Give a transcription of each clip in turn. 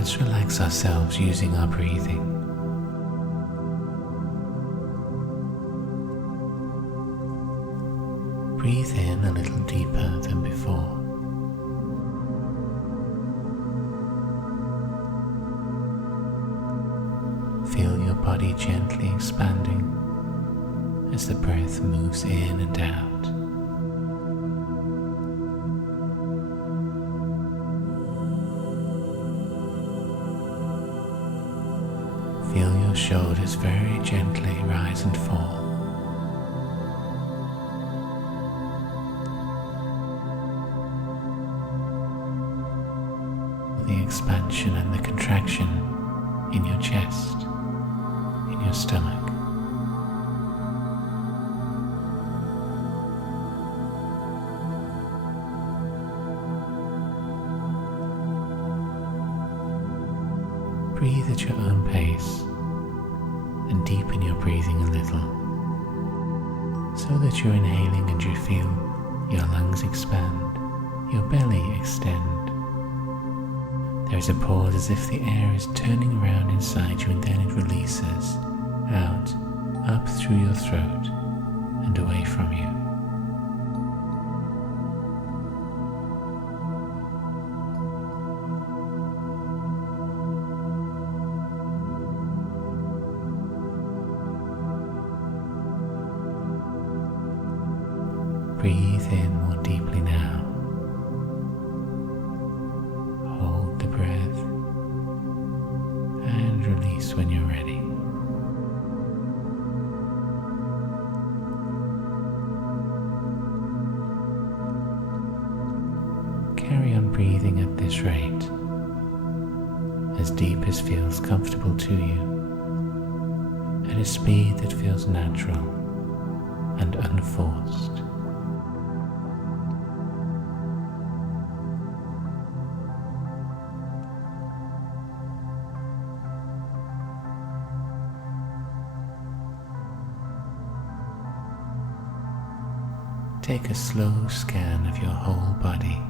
let's relax ourselves using our breathing. Breathe in a little deeper than before. Feel your body gently expanding as the breath moves in and out. Feel your shoulders very gently rise and fall. The expansion and the contraction in your chest, in your stomach. Breathe at your own pace and deepen your breathing a little so that you're inhaling and you feel your lungs expand, your belly extend. There is a pause as if the air is turning around inside you and then it releases out, up through your throat and away from you. Breathe in more deeply now. Hold the breath and release when you're ready. Carry on breathing at this rate, as deep as feels comfortable to you, at a speed that feels natural and unforced. Take a slow scan of your whole body,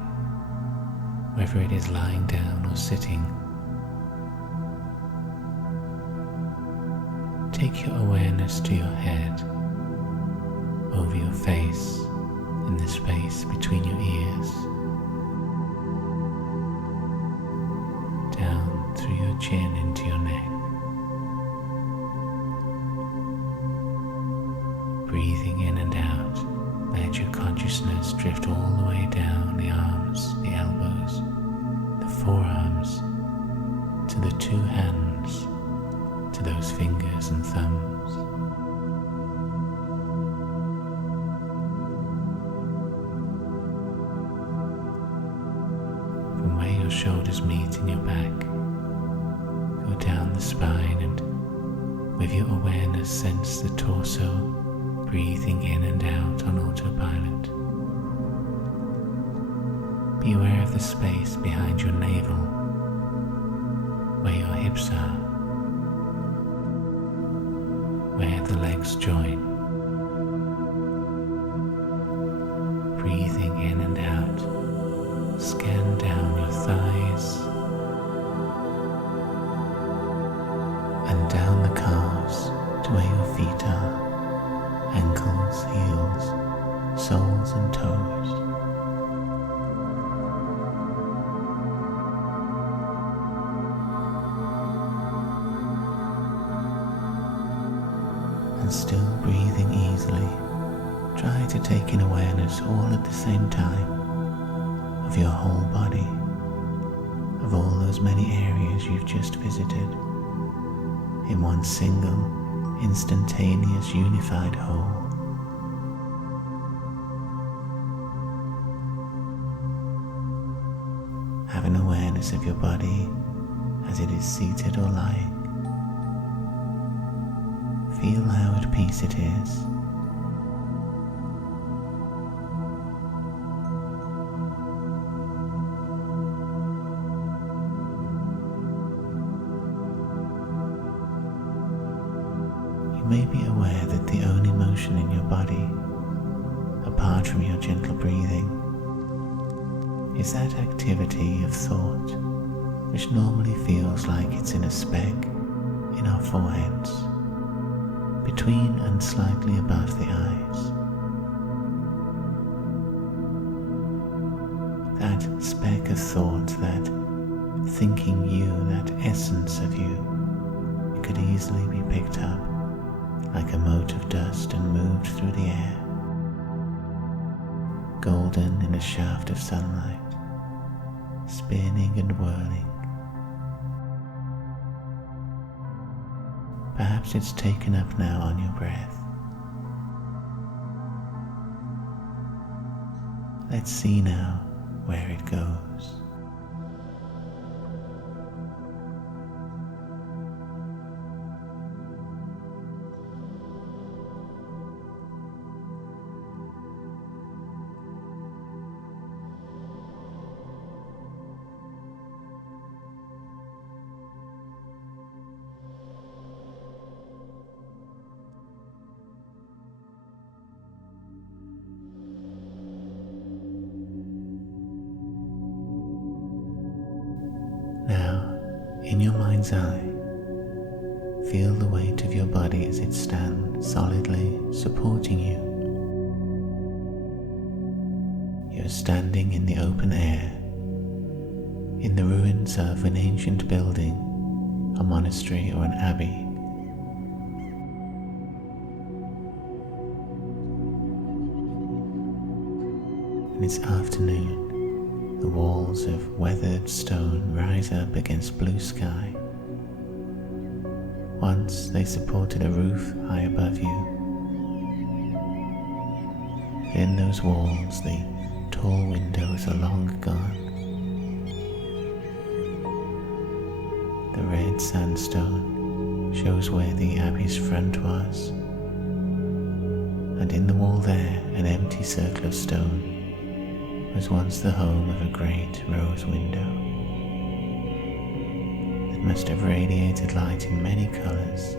whether it is lying down or sitting. Take your awareness to your head, over your face, in the space between your ears, down through your chin into your neck. Breathing in and out. Let your consciousness drift all the way down the arms, the elbows, the forearms, to the two hands, to those fingers and thumbs. From where your shoulders meet in your back, go down the spine and with your awareness sense the torso, breathing in and out on autopilot. Be aware of the space behind your navel, where your hips are, where the legs join. Breathing in and out, scan down your thighs and down the calves to where your feet are. Ankles, heels, soles and toes. And still breathing easily, try to take in awareness all at the same time of your whole body, of all those many areas you've just visited, in one single instantaneous unified whole. Have an awareness of your body as it is seated or lying. Feel how at peace it is. You may be aware that the only motion in your body, apart from your gentle breathing, is that activity of thought which normally feels like it's in a speck in our foreheads, between and slightly above the eyes. That speck of thought, that thinking you, that essence of you, could easily be picked up like a mote of dust and moved through the air, golden in a shaft of sunlight, spinning and whirling. Perhaps it's taken up now on your breath. Let's see now where it goes. Now, in your mind's eye, feel the weight of your body as it stands solidly supporting you. You're standing in the open air, in the ruins of an ancient building, a monastery or an abbey. And it's afternoon. The walls of weathered stone rise up against blue sky. Once they supported a roof high above you. In those walls, the tall windows are long gone. The red sandstone shows where the abbey's front was, and in the wall there, an empty circle of stone was once the home of a great rose window that must have radiated light in many colours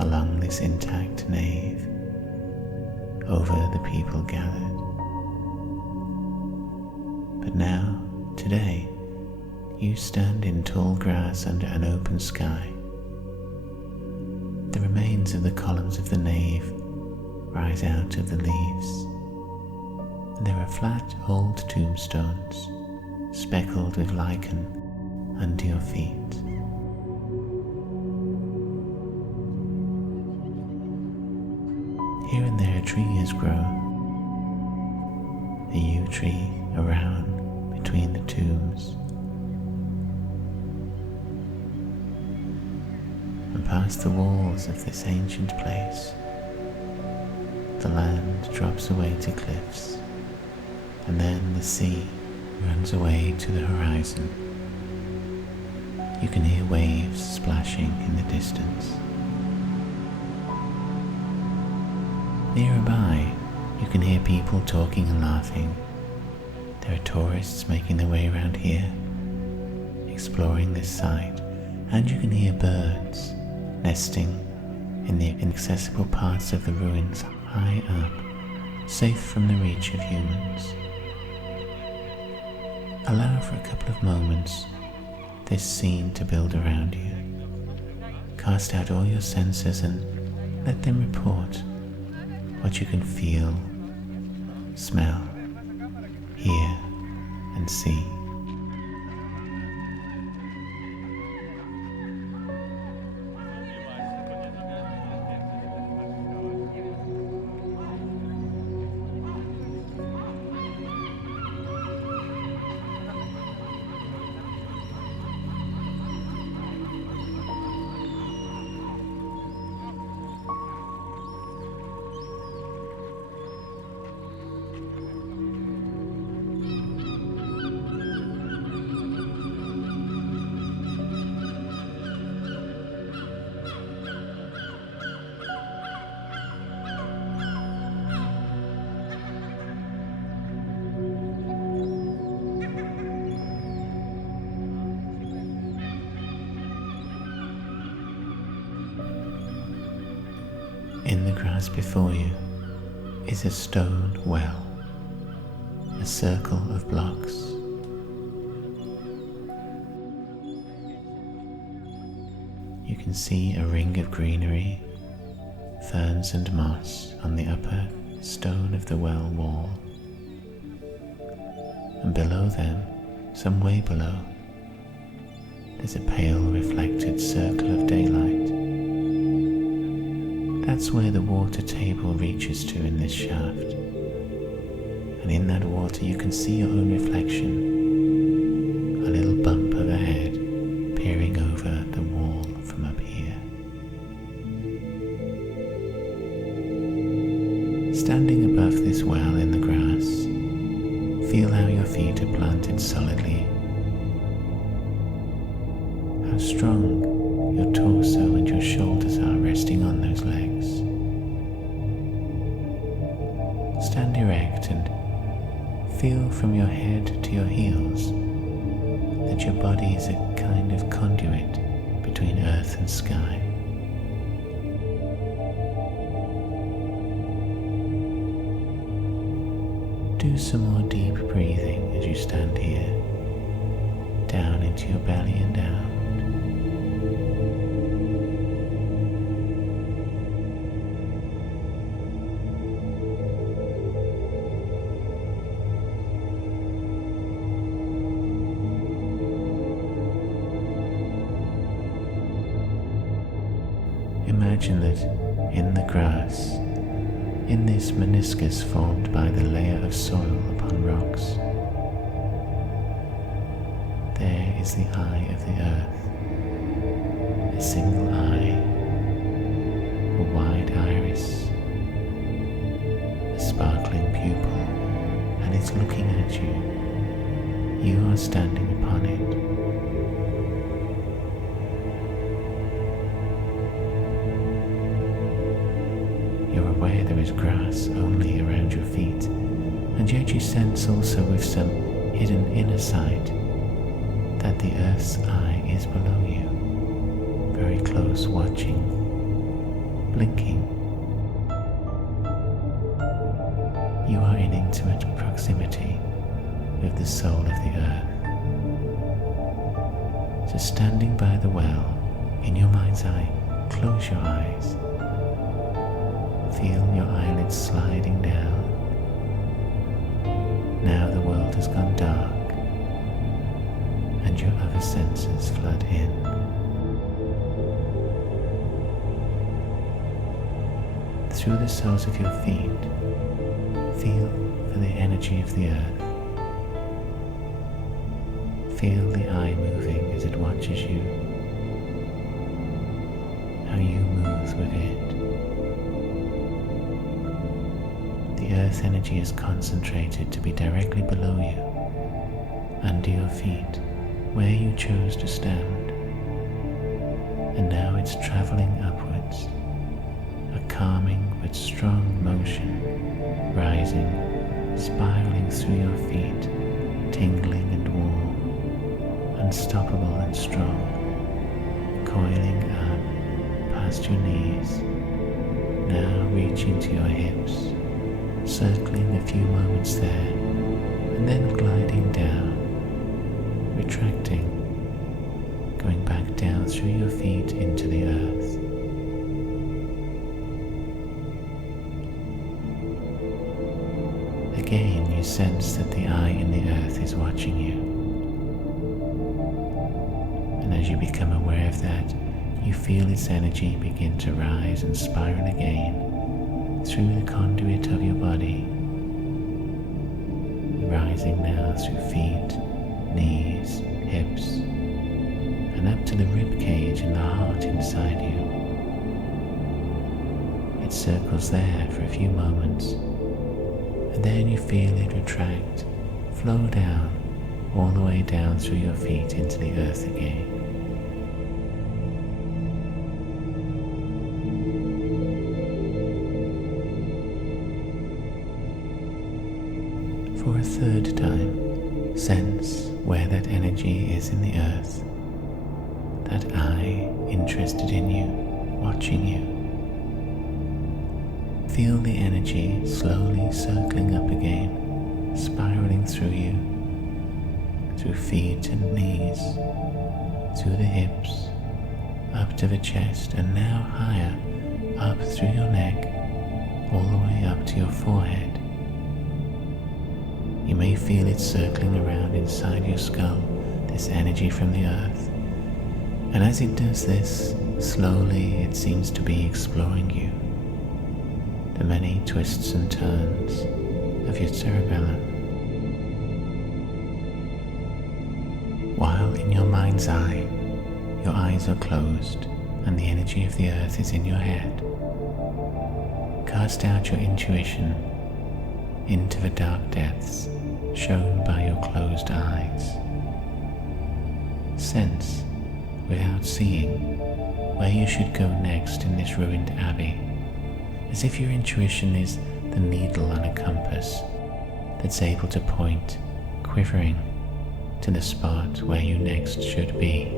along this intact nave over the people gathered. But now, today, you stand in tall grass under an open sky. The remains of the columns of the nave rise out of the leaves. There are flat old tombstones, speckled with lichen, under your feet. Here and there a tree has grown, a yew tree around between the tombs. And past the walls of this ancient place, the land drops away to cliffs. And then the sea runs away to the horizon. You can hear waves splashing in the distance. Nearby, you can hear people talking and laughing. There are tourists making their way around here, exploring this site, and you can hear birds nesting in the inaccessible parts of the ruins high up, safe from the reach of humans. Allow for a couple of moments this scene to build around you. Cast out all your senses and let them report what you can feel, smell, hear, and see. In the grass before you is a stone well, a circle of blocks. you can see a ring of greenery, ferns and moss on the upper stone of the well wall. And below them, some way below, there's a pale reflected circle of daylight. That's where the water table reaches to in this shaft. And in that water you can see your own reflection, a little bump of a head peering over the wall from up here. Standing above this well in the grass, feel how your feet are planted solidly, how strong your torso and your shoulders are resting on those legs. Stand erect and feel from your head to your heels that your body is a kind of conduit between earth and sky. Do some more deep breathing as you stand here, down into your belly and out. Imagine that in the grass, in this meniscus formed by the layer of soil upon rocks, there is the eye of the earth, a single eye, a wide iris, a sparkling pupil, and it's looking at you. You are standing upon it. You're aware there is grass only around your feet, and yet you sense also with some hidden inner sight that the earth's eye is below you, very close, watching, blinking. You are in intimate proximity with the soul of the earth. So standing by the well, in your mind's eye, close your eyes. Feel your eyelids sliding down. Now the world has gone dark, and your other senses flood in. Through the soles of your feet, feel for the energy of the earth. Feel the eye moving as it watches you, how you move with it. The earth energy is concentrated to be directly below you, under your feet, where you chose to stand. And now it's traveling upwards, a calming but strong motion, rising, spiraling through your feet, tingling and warm, unstoppable and strong, coiling up past your knees, now reaching to your hips, circling a few moments there, and then gliding down, retracting, going back down through your feet into the earth. Again, you sense that the eye in the earth is watching you. And as you become aware of that, you feel its energy begin to rise and spiral again through the conduit of your body, rising now through feet, knees, hips, and up to the rib cage and the heart inside you. It circles there for a few moments, and then you feel it retract, flow down, all the way down through your feet into the earth again. For a third time, sense where that energy is in the earth, that eye interested in you, watching you. Feel the energy slowly circling up again, spiraling through you, through feet and knees, through the hips, up to the chest, and now higher up through your neck, all the way up to your forehead. You may feel it circling around inside your skull, this energy from the earth. And as it does this, slowly it seems to be exploring you, the many twists and turns of your cerebellum. While in your mind's eye, your eyes are closed and the energy of the earth is in your head, cast out your intuition into the dark depths shown by your closed eyes. Sense, without seeing, where you should go next in this ruined abbey, as if your intuition is the needle on a compass that's able to point, quivering, to the spot where you next should be.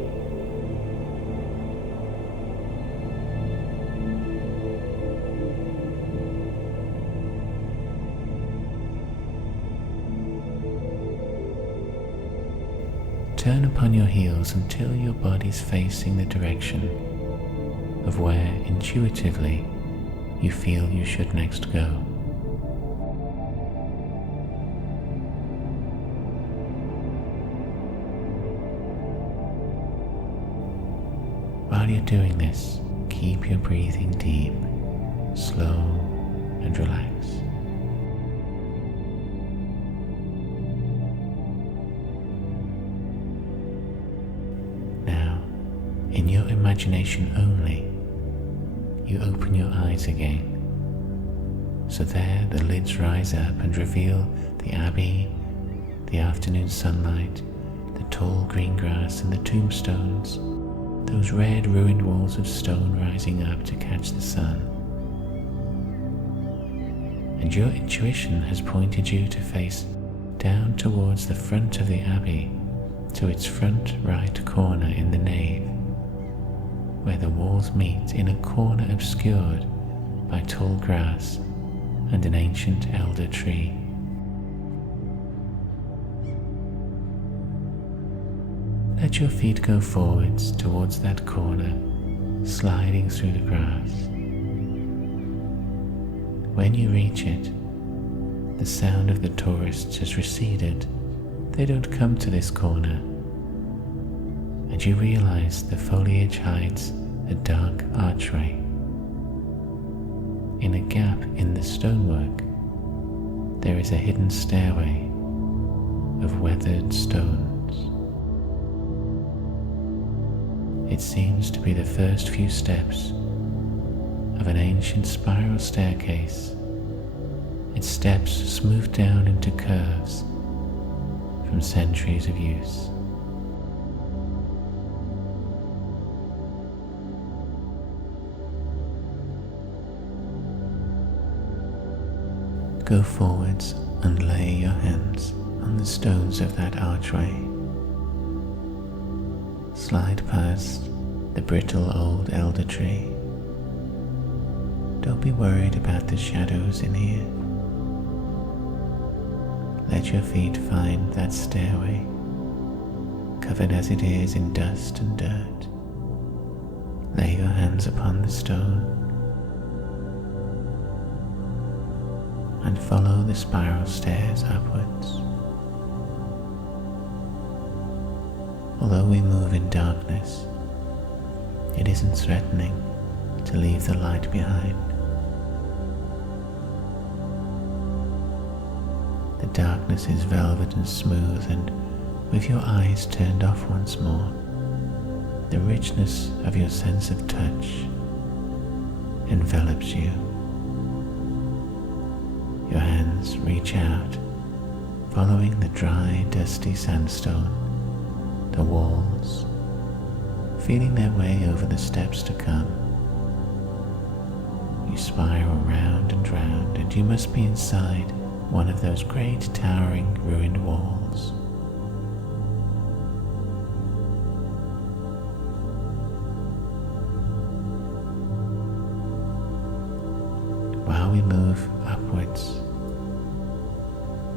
Turn upon your heels until your body's facing the direction of where intuitively you feel you should next go. While you're doing this, keep your breathing deep, slow, and relaxed. In your imagination only, you open your eyes again. So there the lids rise up and reveal the abbey, the afternoon sunlight, the tall green grass and the tombstones, those red ruined walls of stone rising up to catch the sun. And your intuition has pointed you to face down towards the front of the abbey, to its front right corner in the nave, where the walls meet in a corner obscured by tall grass and an ancient elder tree. Let your feet go forwards towards that corner, sliding through the grass. When you reach it, the sound of the tourists has receded. They don't come to this corner, and you realize the foliage hides a dark archway. In a gap in the stonework, there is a hidden stairway of weathered stones. It seems to be the first few steps of an ancient spiral staircase. Its steps smooth down into curves from centuries of use. Go forwards and lay your hands on the stones of that archway. Slide past the brittle old elder tree. Don't be worried about the shadows in here. Let your feet find that stairway, covered as it is in dust and dirt. Lay your hands upon the stone and follow the spiral stairs upwards. Although we move in darkness, it isn't threatening to leave the light behind. The darkness is velvet and smooth, and with your eyes turned off once more, the richness of your sense of touch envelops you. Your hands reach out, following the dry, dusty sandstone, the walls, feeling their way over the steps to come. You spiral round and round, and you must be inside one of those great towering ruined walls. While we move upwards,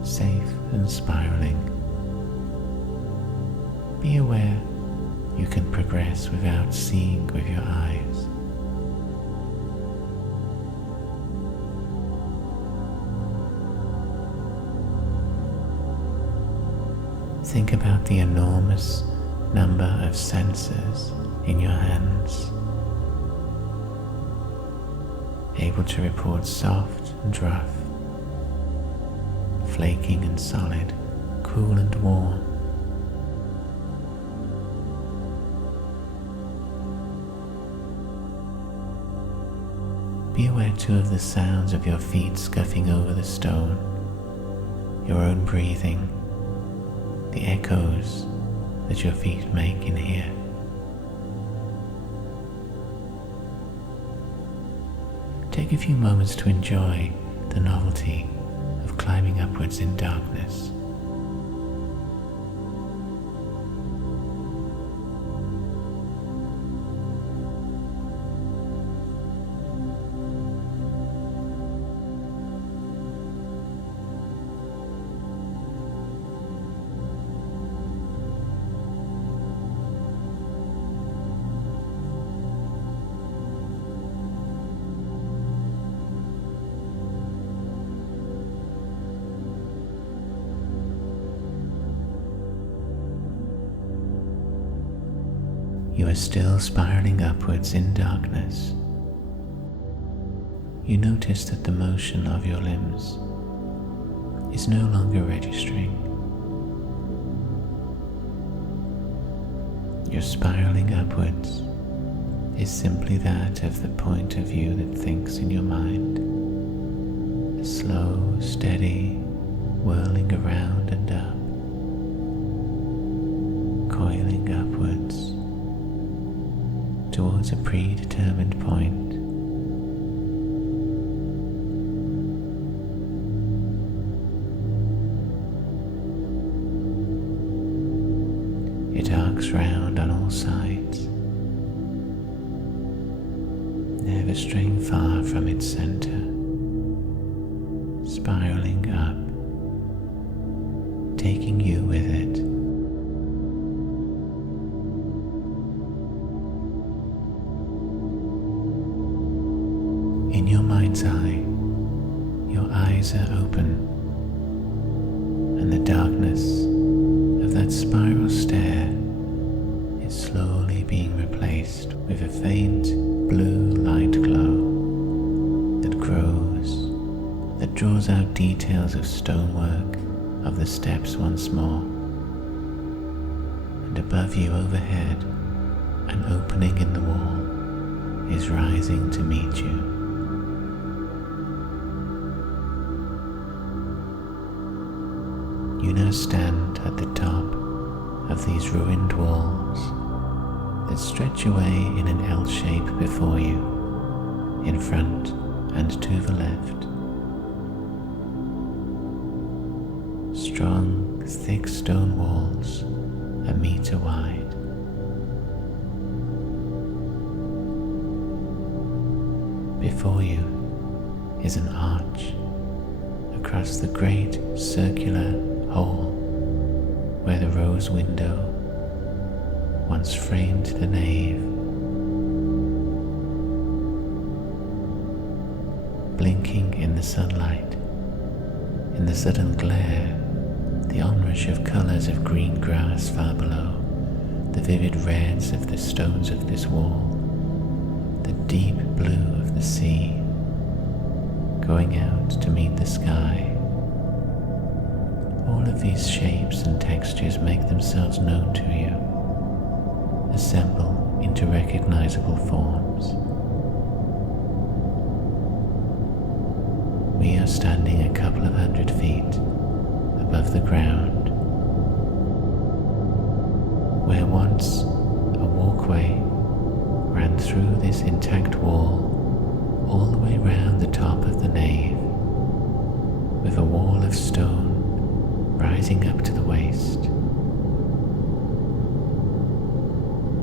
safe and spiraling, be aware you can progress without seeing with your eyes. Think about the enormous number of sensors in your hands, able to report soft and rough, flaking and solid, cool and warm. Be aware too of the sounds of your feet scuffing over the stone, your own breathing, the echoes that your feet make in here. Take a few moments to enjoy the novelty of climbing upwards in darkness. You are still spiraling upwards in darkness. You notice that the motion of your limbs is no longer registering. Your spiraling upwards is simply that of the point of view that thinks in your mind, a slow, steady whirling around and up, coiling upwards towards a predetermined point. It arcs round on all sides, never straying far from its center, spiraling up, taking you with it. In your mind's eye, your eyes are open, and the darkness of that spiral stair is slowly being replaced with a faint blue light glow that grows, that draws out details of stonework of the steps once more, and above you overhead, an opening in the wall is rising to meet you. You now stand at the top of these ruined walls that stretch away in an L shape before you, in front and to the left. Strong, thick stone walls, a meter wide. Before you is an arch across the great circular hole where the rose window once framed the nave. Blinking in the sunlight, in the sudden glare, the onrush of colors of green grass far below, the vivid reds of the stones of this wall, the deep blue of the sea, going out to meet the sky. All of these shapes and textures make themselves known to you, assemble into recognizable forms. We are standing a couple of 100 feet above the ground, where once a walkway ran through this intact wall all the way round the top of the nave, with a wall of stone rising up to the waist.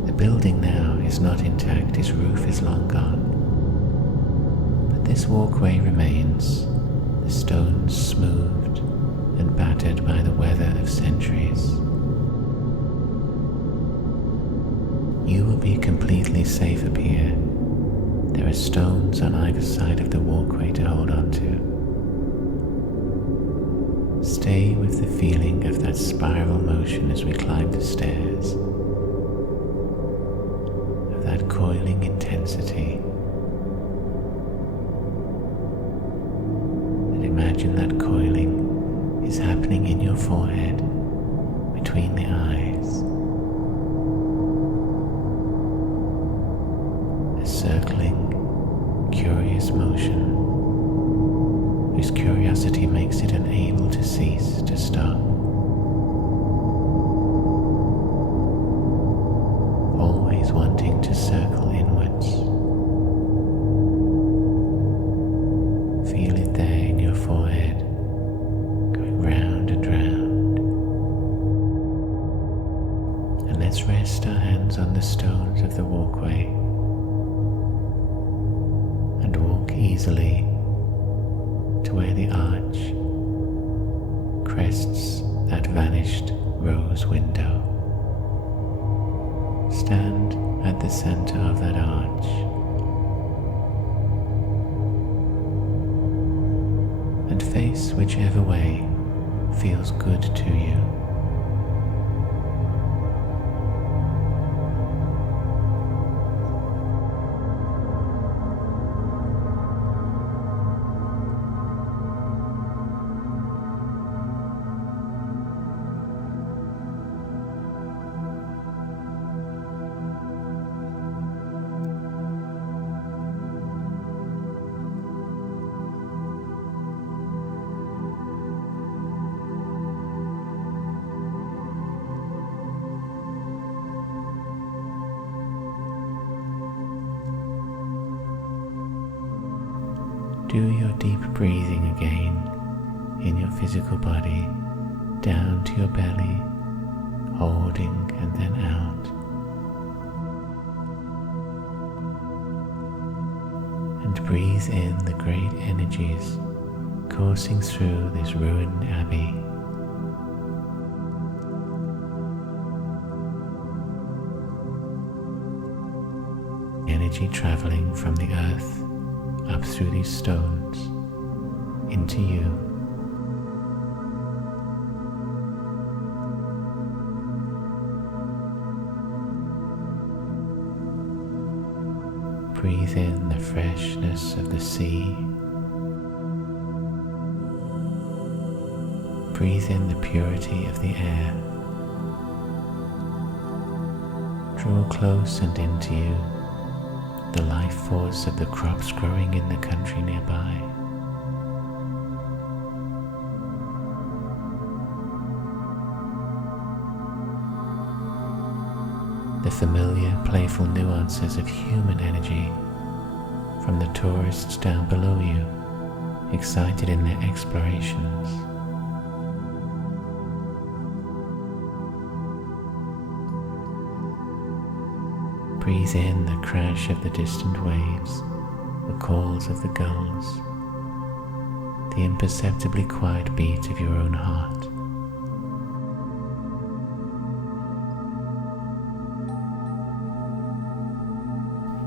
The building now is not intact, its roof is long gone, but this walkway remains, the stones smoothed and battered by the weather of centuries. stay with the feeling of that spiral motion as we climb the stairs, of that coiling intensity. And imagine that coiling is happening in your forehead, between the eyes. A circling, curious motion whose curiosity makes it unable to cease, to stop. Always wanting to circle inwards. Feel it there in your forehead, going round and round. And let's rest our hands on the stones of the walkway and walk easily to where the arch crests that vanished rose window. Stand at the center of that arch and face whichever way feels good to you. Do your deep breathing again in your physical body, down to your belly, holding and then out. And breathe in the great energies coursing through this ruined abbey. Energy traveling from the earth up through these stones into you. Breathe in the freshness of the sea. Breathe in the purity of the air. Draw close and into you the life force of the crops growing in the country nearby. The familiar, playful nuances of human energy from the tourists down below you, excited in their explorations. Breathe in the crash of the distant waves, the calls of the gulls, the imperceptibly quiet beat of your own heart.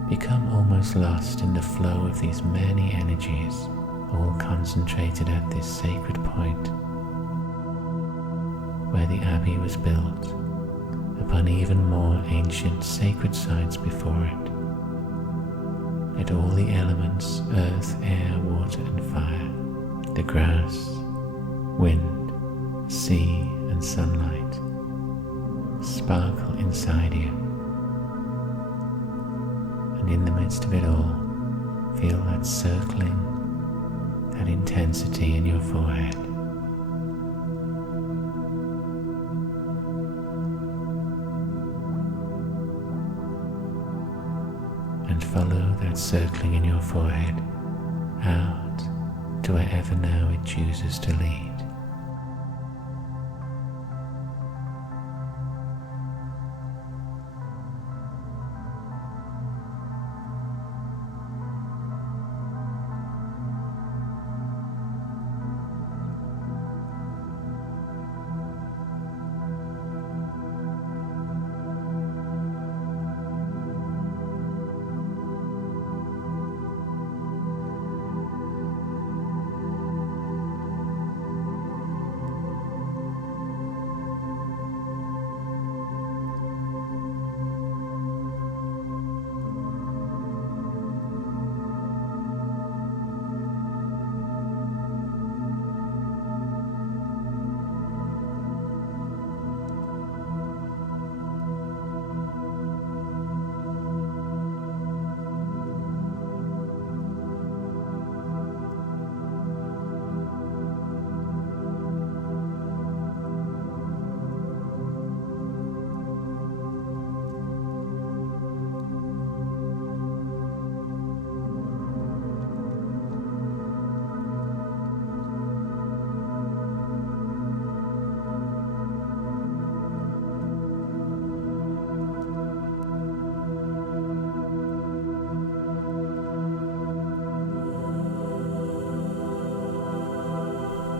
Become almost lost in the flow of these many energies, all concentrated at this sacred point, where the abbey was built, upon even more ancient sacred sites before it. Let all the elements, earth, air, water and fire, the grass, wind, sea and sunlight, sparkle inside you. And in the midst of it all, feel that circling, that intensity in your forehead. And follow that circling in your forehead out to wherever now it chooses to lead.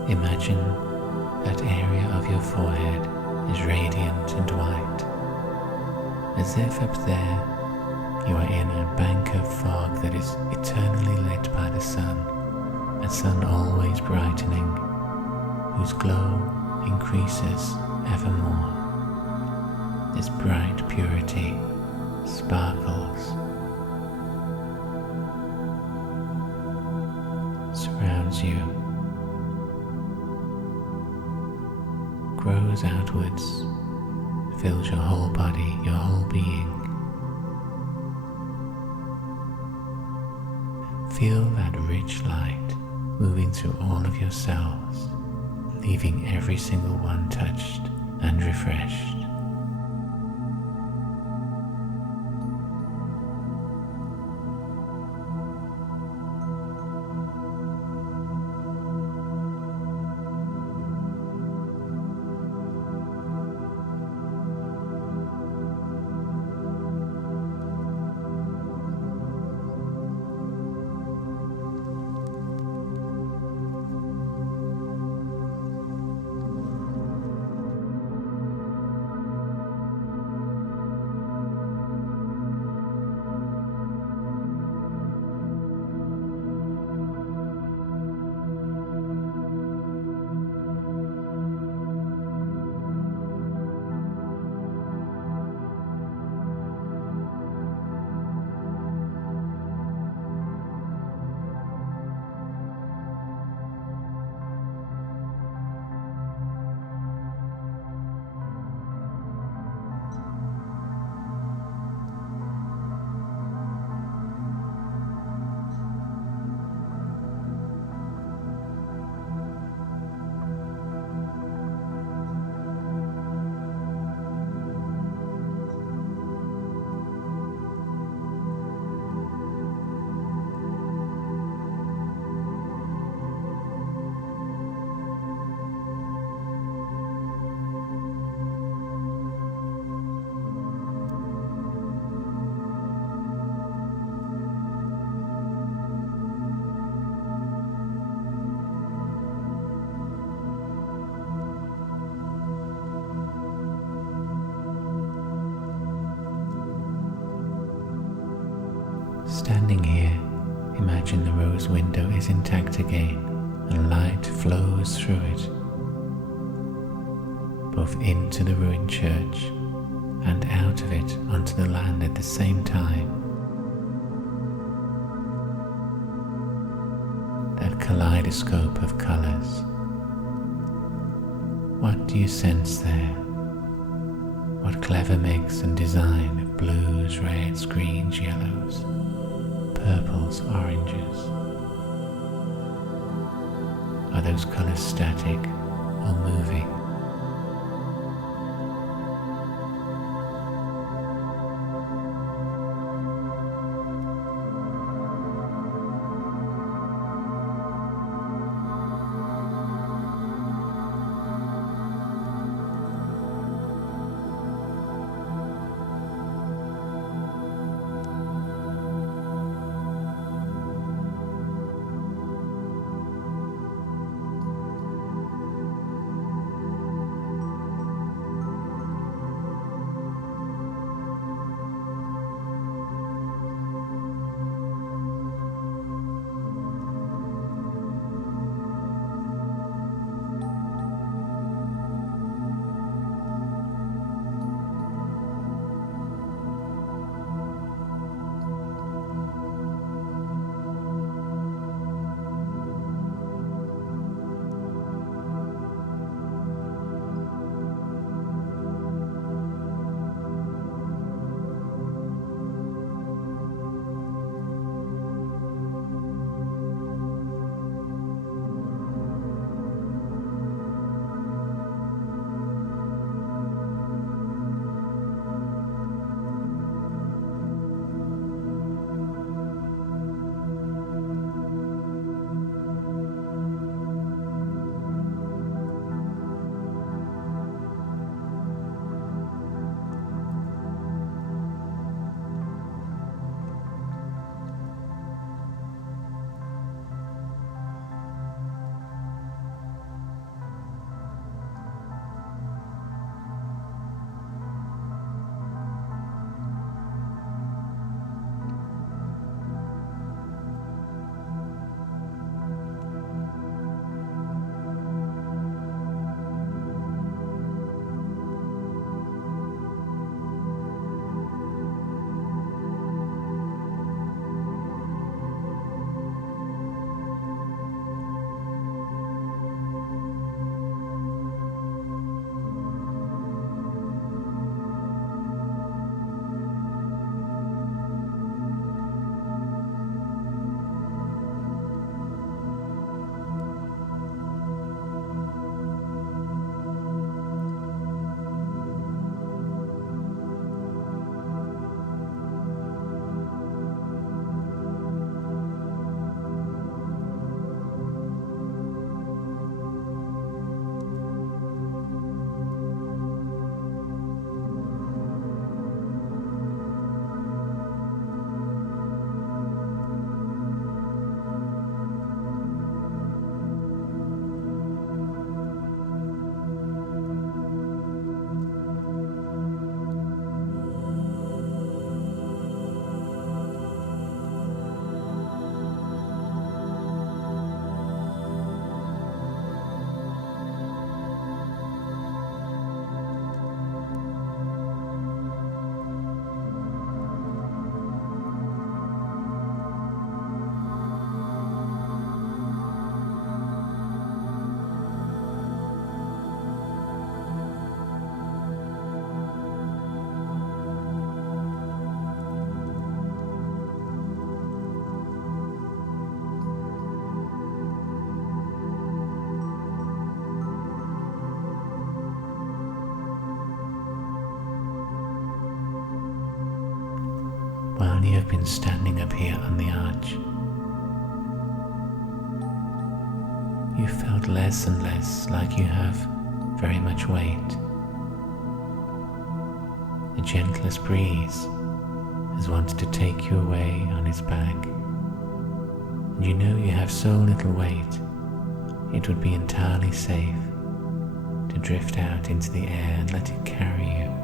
Imagine that area of your forehead is radiant and white, as if up there you are in a bank of fog that is eternally lit by the sun, a sun always brightening, whose glow increases evermore. This bright purity sparkles, surrounds you, grows outwards, fills your whole body, your whole being. Feel that rich light moving through all of your cells, leaving every single one touched and refreshed. Standing here, imagine the rose window is intact again and light flows through it, both into the ruined church and out of it onto the land at the same time. That kaleidoscope of colours. What do you sense there? What clever mix and design of blues, reds, greens, yellows, purples, oranges. Are those colours static or moving? while you have been standing up here on the arch, you felt less and less like you have very much weight. The gentlest breeze has wanted to take you away on its back, and you know you have so little weight, it would be entirely safe to drift out into the air and let it carry you.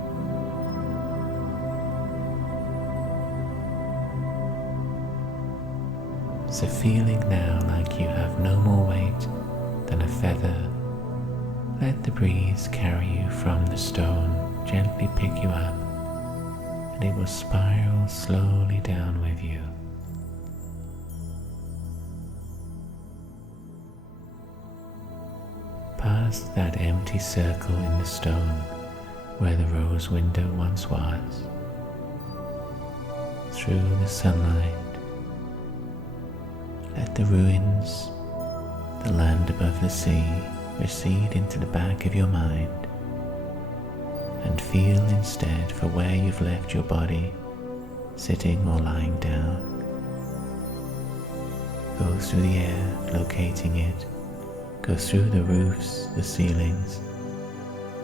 So feeling now like you have no more weight than a feather, let the breeze carry you from the stone, gently pick you up, and it will spiral slowly down with you. Past that empty circle in the stone where the rose window once was, through the sunlight, let the ruins, the land above the sea, recede into the back of your mind, and feel instead for where you've left your body, sitting or lying down. Go through the air, locating it. Go through the roofs, the ceilings.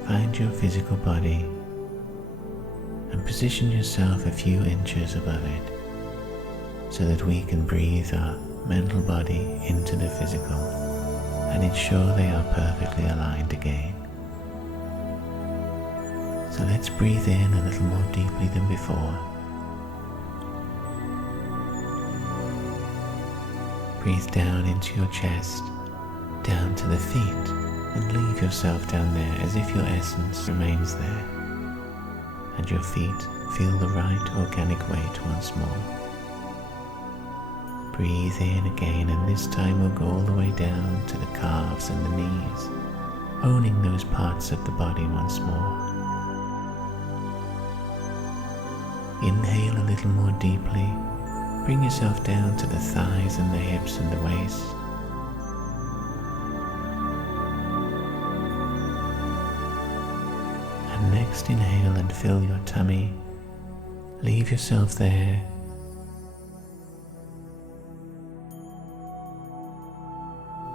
Find your physical body and position yourself a few inches above it so that we can breathe our mental body into the physical and ensure they are perfectly aligned again. So let's breathe in a little more deeply than before. Breathe down into your chest, down to the feet, and leave yourself down there as if your essence remains there, and your feet feel the right organic weight once more. Breathe in again, and this time we'll go all the way down to the calves and the knees, owning those parts of the body once more. Inhale a little more deeply. Bring yourself down to the thighs and the hips and the waist. And next inhale and fill your tummy. Leave yourself there.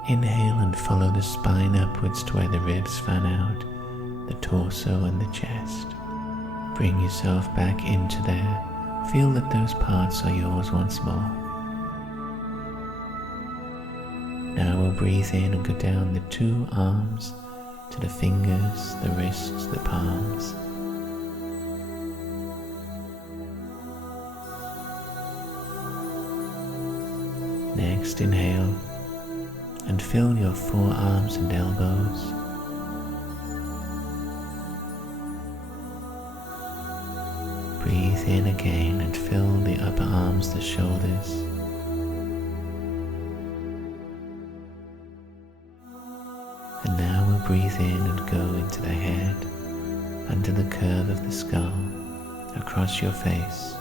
Inhale and follow the spine upwards to where the ribs fan out, the torso and the chest. Bring yourself back into there. Feel that those parts are yours once more. Now we'll breathe in and go down the two arms to the fingers, the wrists, the palms. Next, inhale and fill your forearms and elbows. Breathe in again and fill the upper arms, the shoulders. And now we'll breathe in and go into the head, under the curve of the skull, across your face.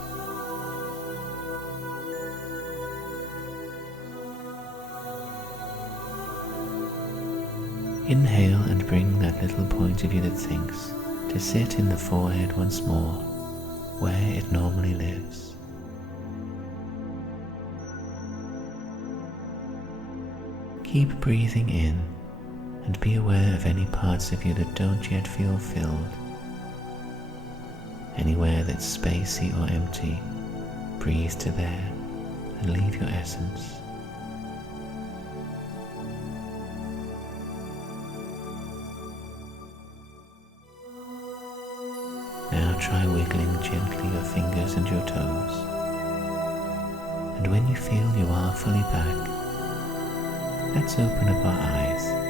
Inhale and bring that little point of you that thinks to sit in the forehead once more, where it normally lives. Keep breathing in and be aware of any parts of you that don't yet feel filled. Anywhere that's spacey or empty, breathe to there and leave your essence. Now try wiggling gently your fingers and your toes. And when you feel you are fully back, let's open up our eyes.